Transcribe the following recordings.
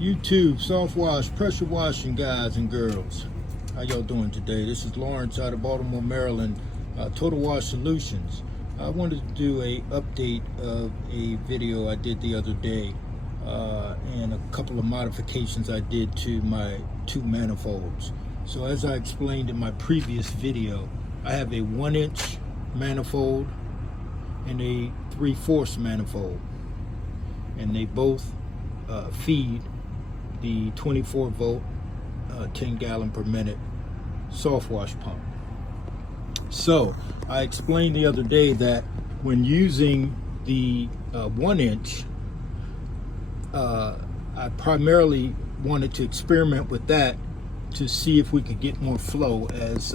YouTube, Softwash, pressure washing guys and girls. How y'all doing today? This is Lawrence out of Baltimore, Maryland, Total Wash Solutions. I wanted to do a update of a video I did the other day and a couple of modifications I did to my two manifolds. So as I explained in my previous video, I have a 1-inch manifold and a 3/4 manifold, and they both feed the 24 volt 10 gallon per minute Softwash pump. So I explained the other day that when using the 1-inch, I primarily wanted to experiment with that to see if we could get more flow, as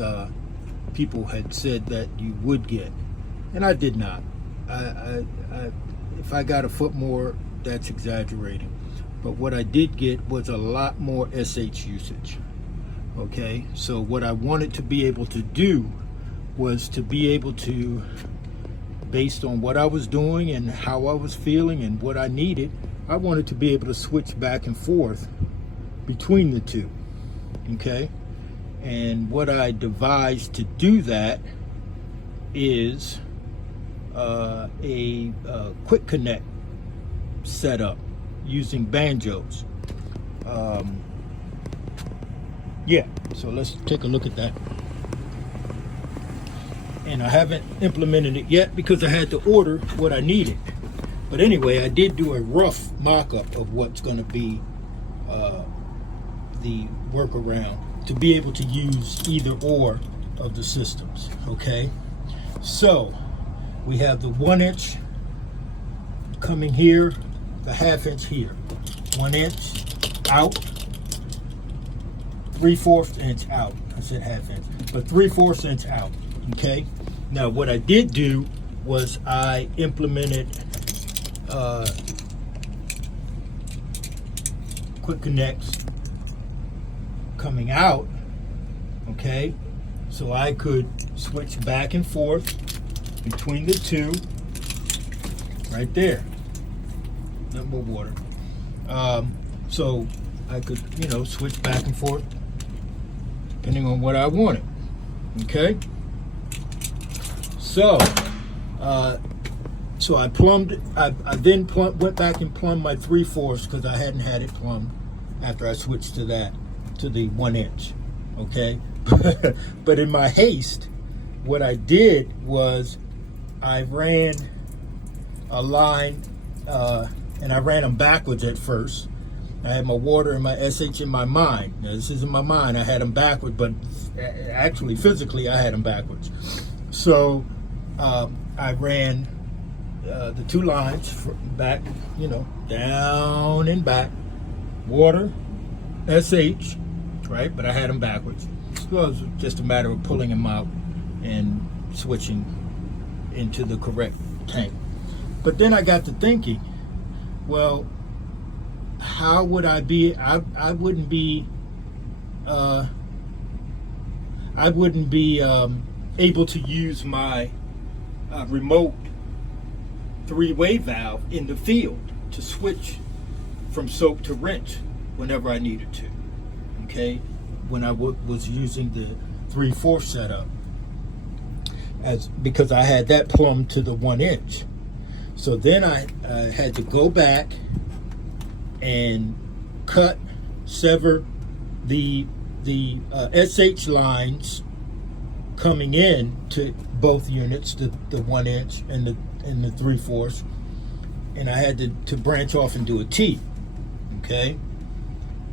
people had said that you would get, and I did not. If I got a foot more, that's exaggerating. But what I did get was a lot more SH usage. Okay, so what I wanted to be able to do was to be able to, based on what I was doing and how I was feeling and what I needed, I wanted to be able to switch back and forth between the two. Okay, and what I devised to do that is a quick connect setup using banjos. Yeah, so let's take a look at that. And I haven't implemented it yet because I had to order what I needed. But anyway, I did do a rough mock-up of what's going to be the workaround to be able to use either or of the systems. Okay, so we have the 1-inch coming here, the 1/2 inch here, 1 inch out, 3/4 inch out. I said 1/2 inch, but 3/4 inch out. Okay, now what I did do was I implemented quick connects coming out. Okay, so I could switch back and forth between the two right there. Not more water. So I could, switch back and forth depending on what I wanted. Okay, so so I plumbed. I then went back and plumbed my 3/4 because I hadn't had it plumbed after I switched to the 1-inch. Okay, but in my haste, what I did was I ran a line, and I ran them backwards at first. I had my water and my SH in my mind. Now, this isn't my mind. I had them backwards, but actually, physically, I had them backwards. So I ran the two lines back, down and back, water, SH, right? But I had them backwards. So it was just a matter of pulling them out and switching into the correct tank. But then I got to thinking, well, how would I be? I wouldn't be able to use my remote 3-way valve in the field to switch from soak to rinse whenever I needed to. Okay, when I was using the 3/4 setup, because I had that plumbed to the 1-inch. So then I had to go back and sever the SH lines coming in to both units, the 1-inch and the 3/4, and I had to branch off and do a T. Okay,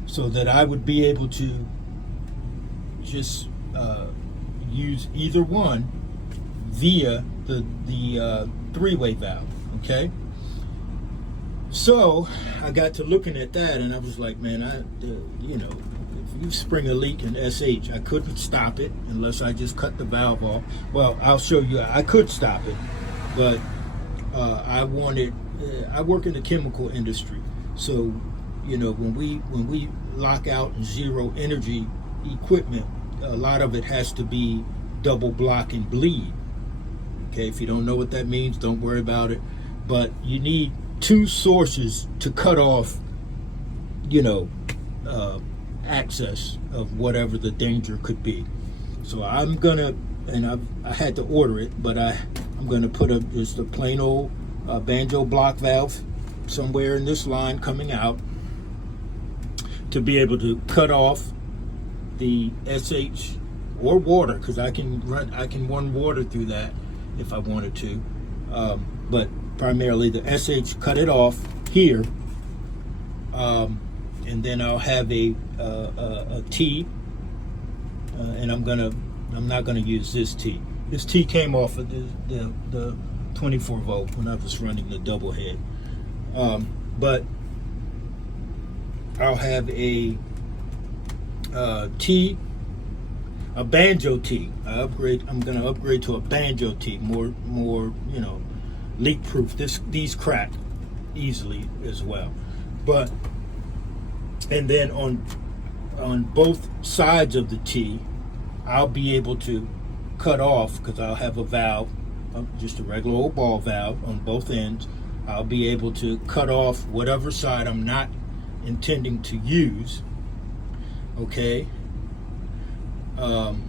so that I would be able to just use either one via the 3-way valve. Okay, so I got to looking at that, and I was like, man, if you spring a leak in SH, I couldn't stop it unless I just cut the valve off. Well, I'll show you. I could stop it, but I work in the chemical industry, so when we lock out zero energy equipment, a lot of it has to be double block and bleed. Okay, if you don't know what that means, don't worry about it. But you need two sources to cut off you know, access of whatever the danger could be. So I'm gonna, and I had to order it, but I'm gonna put just a plain old banjo block valve somewhere in this line coming out to be able to cut off the SH or water, because I can run water through that if I wanted to, but primarily the SH, cut it off here, and then I'll have a T, and I'm not gonna use this T. This T came off of the 24 volt when I was running the double head, but I'll have a T, a banjo T. I'm gonna upgrade to a banjo T, more you know, leak proof. These crack easily as well, but and then on both sides of the T, I'll be able to cut off, because I'll have a valve, just a regular old ball valve on both ends. I'll be able to cut off whatever side I'm not intending to use, okay? And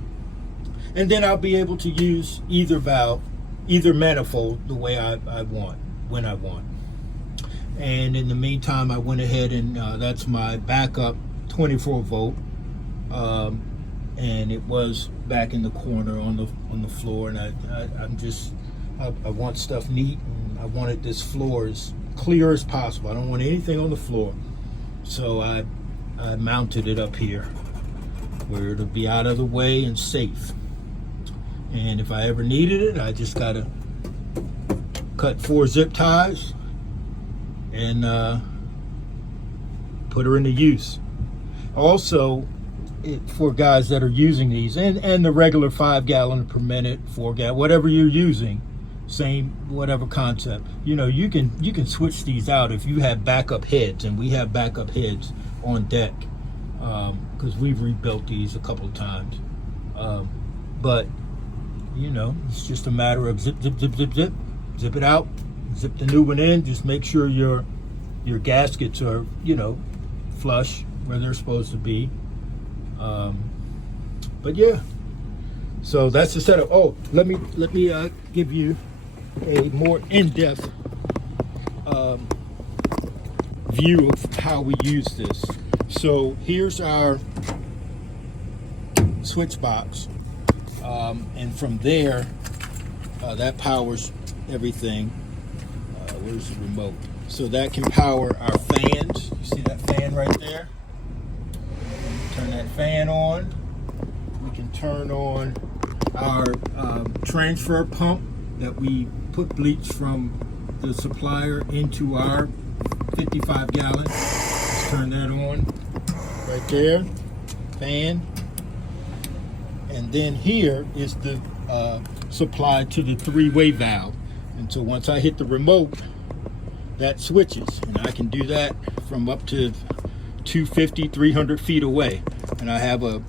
then I'll be able to use either valve, either manifold, the way I want, when I want. And in the meantime, I went ahead and that's my backup 24 volt, and it was back in the corner on the floor, and I want stuff neat, and I wanted this floor as clear as possible. I don't want anything on the floor, so I mounted it up here where it'll be out of the way and safe. And if I ever needed it, I just gotta cut 4 zip ties and put her into use. Also, for guys that are using these, and the regular 5 gallon per minute, 4 gallon, whatever you're using, same whatever concept, you know, you can switch these out if you have backup heads, and we have backup heads on deck, because we've rebuilt these a couple of times, but you know, it's just a matter of zip it out, zip the new one in. Just make sure your gaskets are, you know, flush where they're supposed to be. But yeah, so that's the setup. Oh, let me give you a more in-depth view of how we use this. So here's our switch box, and from there, that powers everything. Where's the remote? So that can power our fans. You see that fan right there? Turn that fan on. We can turn on our transfer pump that we put bleach from the supplier into our 55 gallon. Let's turn that on right there. Fan. And then here is the supply to the 3-way valve. And so once I hit the remote, that switches, and I can do that from up to 250, 300 feet away. And I have a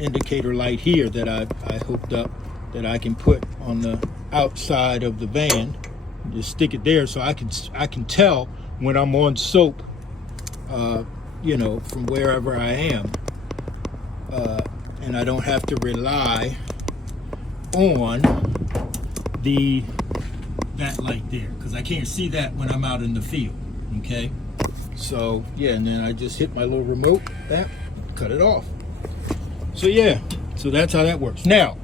indicator light here that I hooked up that I can put on the outside of the van. Just stick it there so I can tell when I'm on soap, you know, from wherever I am, and I don't have to rely on that light there, because I can't see that when I'm out in the field. Okay, so yeah, and then I just hit my little remote, that cut it off. So yeah, so that's how that works. Now,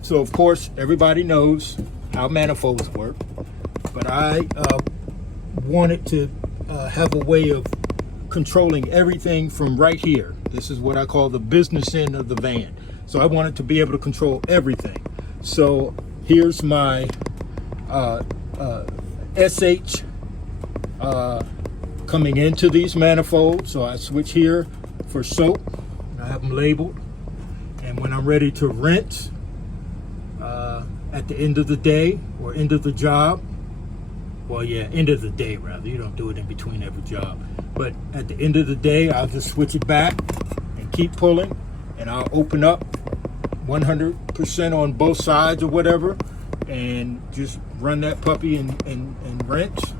so of course everybody knows how manifolds work, but I wanted to have a way of controlling everything from right here. This is what I call the business end of the van. So I wanted to be able to control everything. So here's my SH coming into these manifolds. So I switch here for soap. I have them labeled. And when I'm ready to rinse at the end of the day or end of the job, well, yeah, end of the day rather. You don't do it in between every job. But at the end of the day, I'll just switch it back and keep pulling, and I'll open up 100% on both sides or whatever, and just run that puppy and rinse.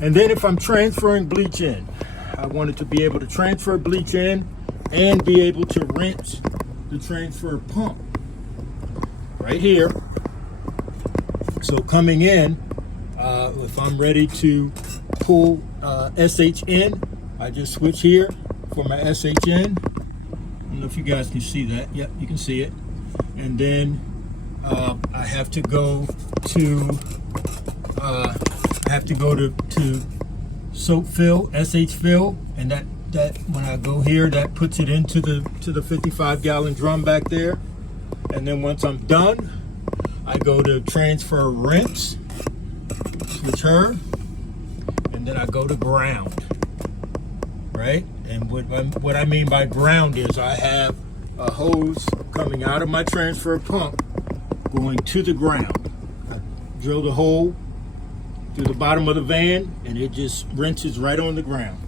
And then if I'm transferring bleach in, I wanted to be able to transfer bleach in and be able to rinse the transfer pump right here. So coming in, if I'm ready to pull SH in, I just switch here for my SH in. I don't know if you guys can see that. Yep, you can see it. And then I have to go to soap fill, SH fill, and that when I go here, that puts it into the 55-gallon drum back there. And then once I'm done, I go to transfer rinse, switch her, and then I go to ground, right? And what I mean by ground is I have a hose coming out of my transfer pump going to the ground. I drill the hole through the bottom of the van and it just rinses right on the ground.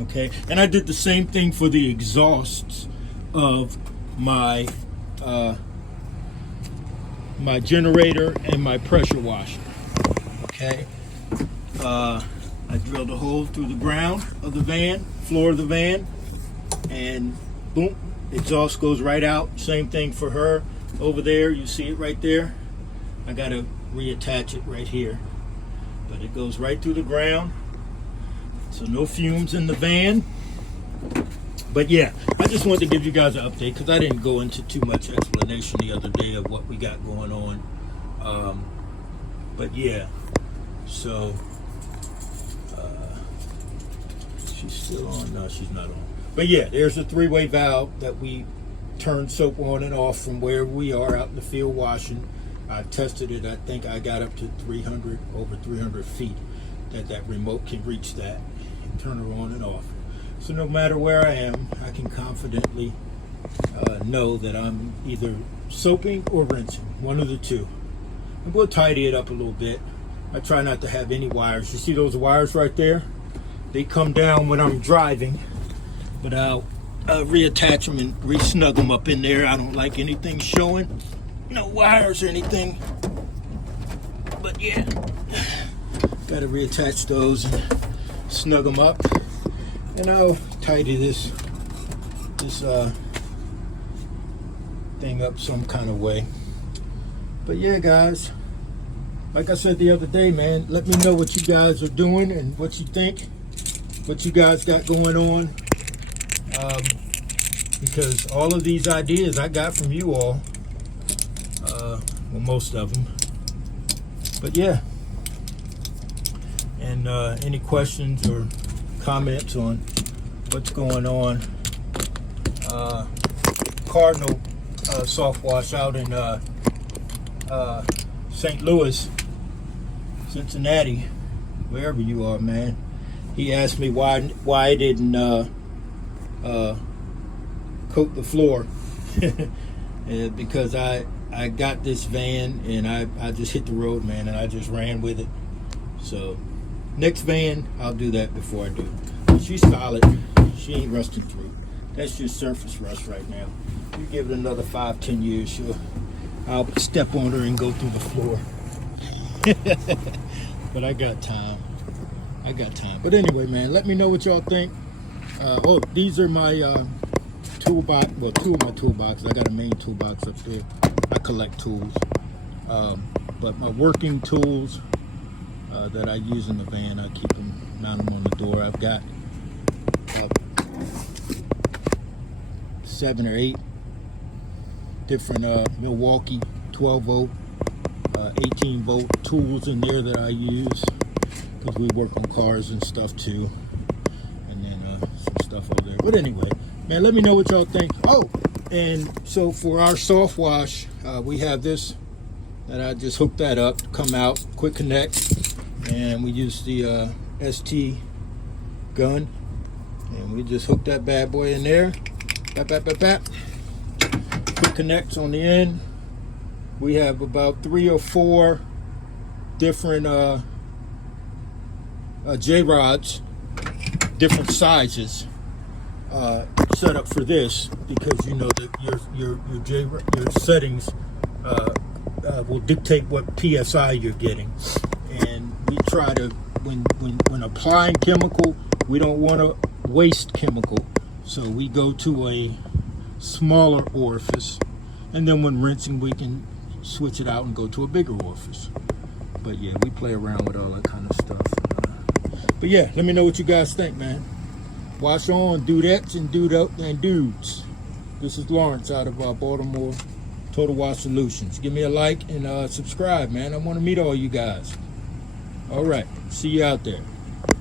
Okay, and I did the same thing for the exhausts of my my generator and my pressure washer. Okay, I drilled a hole through the ground of the van, floor of the van, and boom, exhaust goes right out. Same thing for her over there. You see it right there. I gotta reattach it right here, but it goes right through the ground. So no fumes in the van. But yeah, I just wanted to give you guys an update because I didn't go into too much explanation the other day of what we got going on. But yeah, so she's still on. No, she's not on. But yeah, there's a 3-way valve that we turn soap on and off from where we are out in the field washing. I tested it. I think I got up to over 300 feet that remote can reach that and turn her on and off. So no matter where I am, I can confidently know that I'm either soaping or rinsing, one of the two. And we'll tidy it up a little bit. I try not to have any wires. You see those wires right there? They come down when I'm driving, but I'll reattach them and re-snug them up in there. I don't like anything showing, no wires or anything. But yeah, got to reattach those and snug them up. And I'll tidy this thing up some kind of way. But yeah, guys, like I said the other day, man, let me know what you guys are doing and what you think, what you guys got going on. Because all of these ideas I got from you all, well, most of them. But yeah, and any questions or comments on what's going on, Cardinal Softwash out in St. Louis, Cincinnati, wherever you are, man. He asked me why I didn't coat the floor. Because I got this van and I just hit the road, man, and I just ran with it. So next van, I'll do that before I do it. But she's solid. She ain't rusting through. That's just surface rust right now. You give it another 5-10 years, I'll step on her and go through the floor. But I got time. But anyway, man, let me know what y'all think. These are my toolbox. Well, 2 of my toolboxes. I got a main toolbox up there. I collect tools. But my working tools that I use in the van, I keep them, mount them on the door. I've got 7 or 8 different Milwaukee 12 volt, 18 volt tools in there that I use because we work on cars and stuff too. And then some stuff over there. But anyway, man, let me know what y'all think. Oh, and so for our soft wash, we have this that I just hooked that up, come out, quick connect, and we use the ST gun, and we just hook that bad boy in there. Bap, bap, bap, bap. Quick connects on the end. We have about 3 or 4 different J-rods, different sizes, set up for this because you know that your settings will dictate what PSI you're getting, and we try to when applying chemical, We don't want to waste chemical, so we go to a smaller orifice, and then when rinsing we can switch it out and go to a bigger orifice. But yeah, we play around with all that kind of stuff. But yeah, let me know what you guys think, man. Wash on, dudettes and dudes. This is Lawrence out of Baltimore, Total Wash Solutions. Give me a like and subscribe, man. I want to meet all you guys. All right, see you out there.